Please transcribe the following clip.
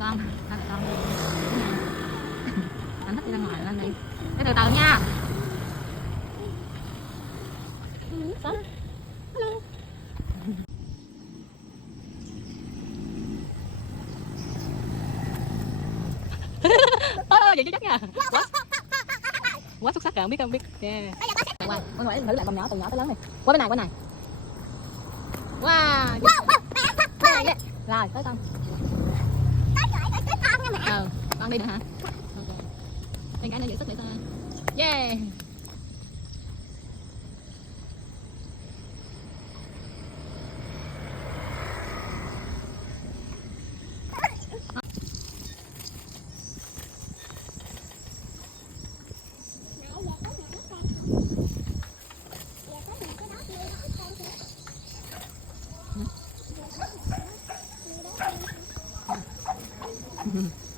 lại con, ra lại con. Anh thích đi ra ngoài lên đi. Để từ từ nha. Đó. Vậy chứ chắc nha. Quá xuất sắc rồi, không biết không biết. Yeah. Qua, ngoại thử lại vòng nhỏ từ nhỏ tới lớn đi. Qua bên này, qua này. Wow. Yeah, yeah. Rồi, tới con. Con đi nữa hả? Ok. Bên cái này giữ sức để ta. Yeah. Mm-hmm.